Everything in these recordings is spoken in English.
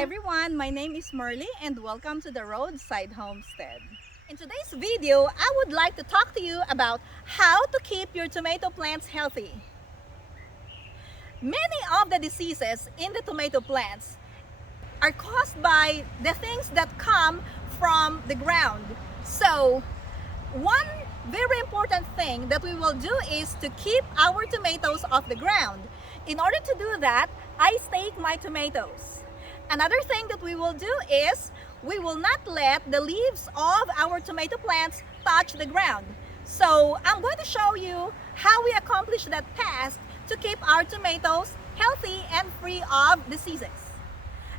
Hi everyone, my name is Merly and welcome to the Roadside Homestead. In today's video, I would like to talk to you about how to keep your tomato plants healthy. Many of the diseases in the tomato plants are caused by the things that come from the ground. So, one very important thing that we will do is to keep our tomatoes off the ground. In order to do that, I stake my tomatoes. Another thing that we will do is we will not let the leaves of our tomato plants touch the ground. So I'm going to show you how we accomplish that task to keep our tomatoes healthy and free of diseases.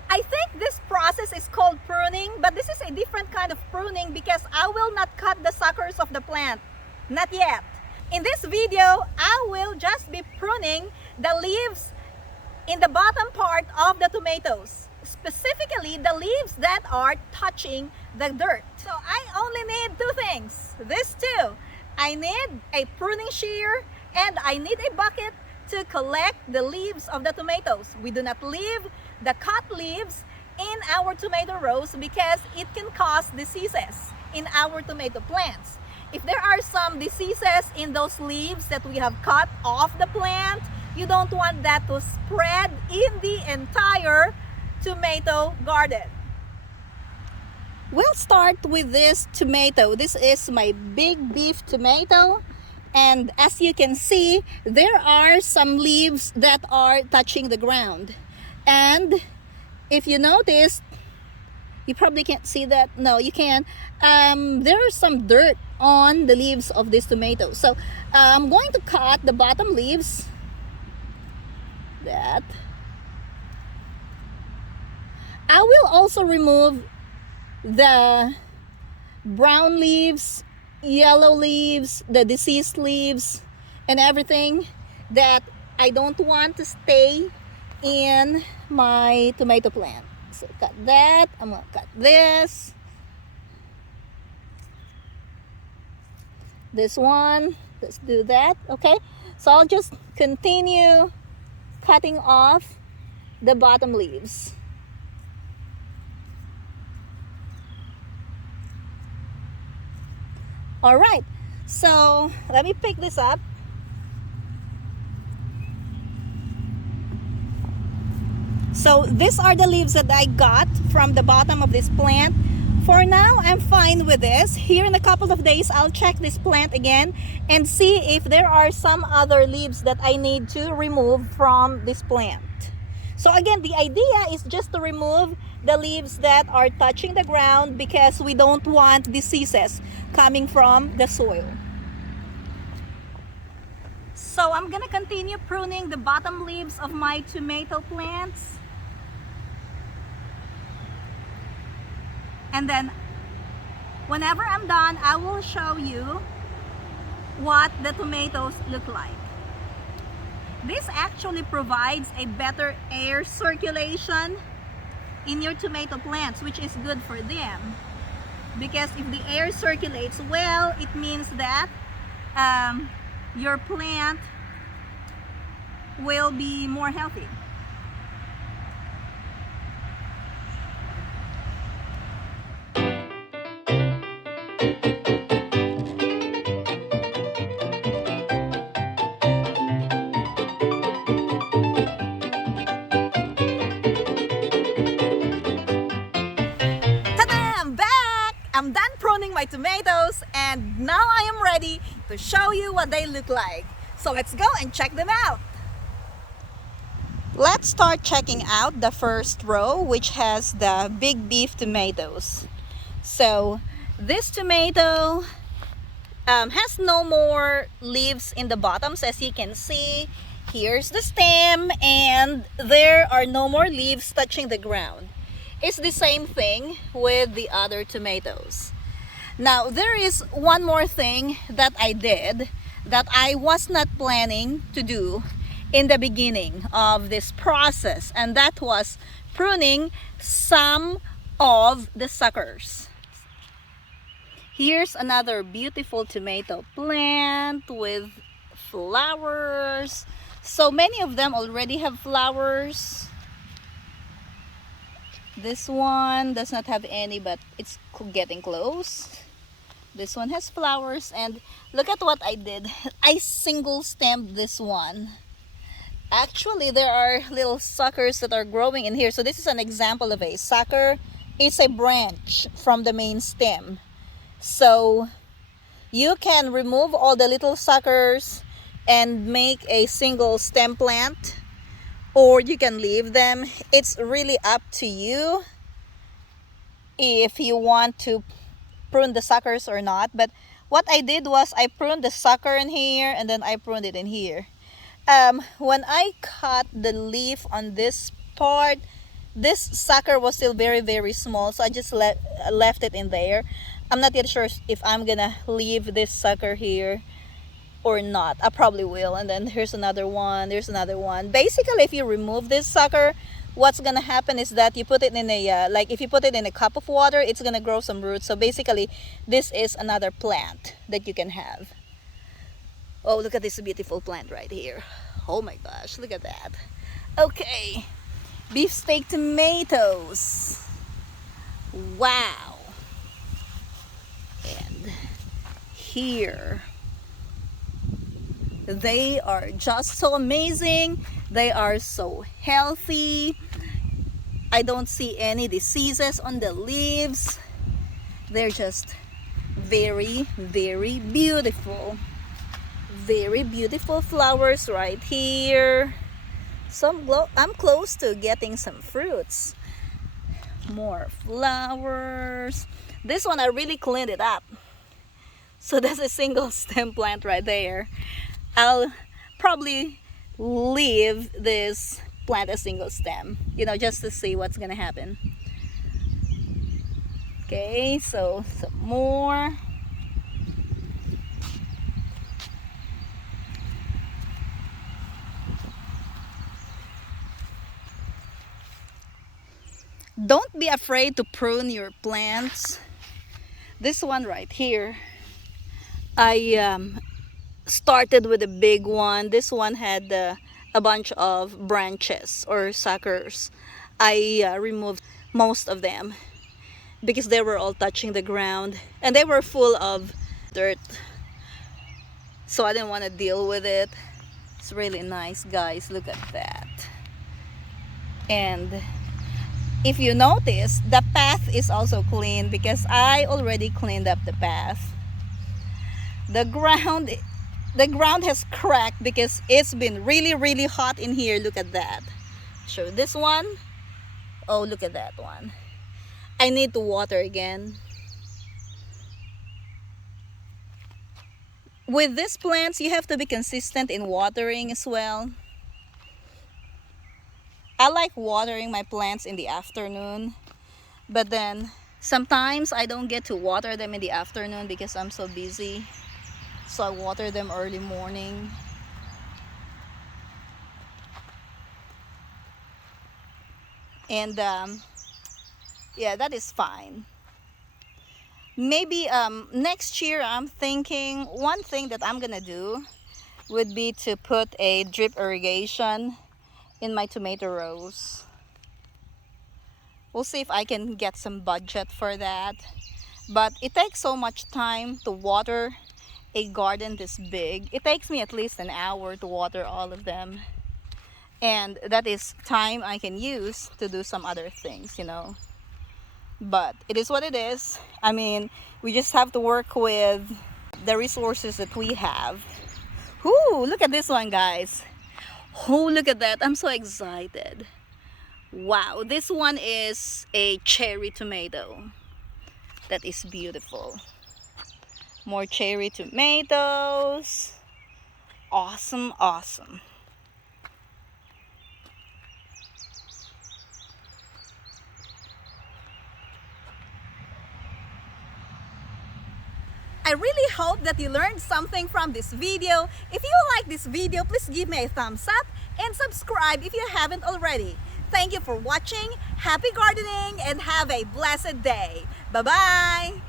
I think this process is called pruning, but this is a different kind of pruning because I will not cut the suckers of the plant. Not yet. In this video, I will just be pruning the leaves in the bottom part of the tomatoes, specifically the leaves that are touching the dirt. So I only need two things, these two. I need a pruning shear and I need a bucket to collect the leaves of the tomatoes. We do not leave the cut leaves in our tomato rows because it can cause diseases in our tomato plants. If there are some diseases in those leaves that we have cut off the plant, you don't want that to spread in the entire tomato garden. We'll start with this tomato. This is my big beef tomato, and as you can see, there are some leaves that are touching the ground. And if you notice, you probably can't see that. No, you can. There is some dirt on the leaves of this tomato. So I'm going to cut the bottom leaves. That. I will also remove the brown leaves, yellow leaves, the diseased leaves, and everything that I don't want to stay in my tomato plant. So cut that. I'm going to cut this. This one. Let's do that. Okay. So I'll just continue cutting off the bottom leaves. All right. So let me pick this up. So these are the leaves that I got from the bottom of this plant. For now, I'm fine with this. Here in a couple of days, I'll check this plant again and see if there are some other leaves that I need to remove from this plant. So again, the idea is just to remove the leaves that are touching the ground because we don't want diseases coming from the soil. So I'm gonna continue pruning the bottom leaves of my tomato plants. And then whenever I'm done, I will show you what the tomatoes look like. This actually provides a better air circulation in your tomato plants, which is good for them. Because if the air circulates well, it means that your plant will be more healthy. I'm done pruning my tomatoes and now I am ready to show you what they look like. So let's go and check them out. Let's start checking out the first row, which has the big beef tomatoes. So this tomato has no more leaves in the bottoms, as you can see. Here's the stem and there are no more leaves touching the ground. It's the same thing with the other tomatoes. Now there is one more thing that I did that I was not planning to do in the beginning of this process, and that was pruning some of the suckers. Here's another beautiful tomato plant with flowers. So many of them already have flowers. This one does not have any, but it's getting close. This one has flowers, and look at what I did. I single stemmed this one. Actually, there are little suckers that are growing in here. So this is an example of a sucker. It's a branch from the main stem. So you can remove all the little suckers and make a single stem plant, or you can leave them. It's really up to you if you want to prune the suckers or not. But what I did was I pruned the sucker in here, and then I pruned it in here. When I cut the leaf on this part, this sucker was still very small, so I just left it in there. I'm not yet sure if I'm gonna leave this sucker here or not. I probably will. And then here's another one, there's another one. Basically, if you remove this sucker, what's gonna happen is that you put it in a like if you put it in a cup of water, it's gonna grow some roots. So basically, this is another plant that you can have. Oh, look at this beautiful plant right here. Oh my gosh, look at that. Okay, beefsteak tomatoes. Wow. And here, they are just so amazing. They are so healthy. I don't see any diseases on the leaves. They're just very beautiful. Very beautiful flowers right here. I'm close to getting some fruits. More flowers. This one I really cleaned it up. So that's a single stem plant right there. I'll probably leave this plant a single stem, you know, just to see what's gonna happen. Okay, so some more. Don't be afraid to prune your plants. This one right here, I started with a big one. This one had a bunch of branches or suckers. I removed most of them because they were all touching the ground and they were full of dirt. So I didn't want to deal with it. It's really nice, guys. Look at that. And if you notice, the path is also clean because I already cleaned up the path. The ground has cracked because it's been really hot in here. Look at that. Show this one. Oh, look at that one. I need to water again. With these plants, you have to be consistent in watering as well. I like watering my plants in the afternoon, but then sometimes I don't get to water them in the afternoon because I'm so busy. So I water them early morning. And yeah, that is fine. Maybe next year I'm thinking one thing that I'm gonna do would be to put a drip irrigation in my tomato rows. We'll see if I can get some budget for that. But it takes so much time to water a garden this big. It takes me at least an hour to water all of them. And that is time I can use to do some other things, you know. But it is what it is. I mean, we just have to work with the resources that we have. Ooh, look at this one, guys. Oh, look at that. I'm so excited. Wow, this one is a cherry tomato. That is beautiful. More cherry tomatoes. Awesome. I really hope that you learned something from this video. If you like this video, please give me a thumbs up and subscribe if you haven't already. Thank you for watching. Happy gardening and have a blessed day. Bye-bye.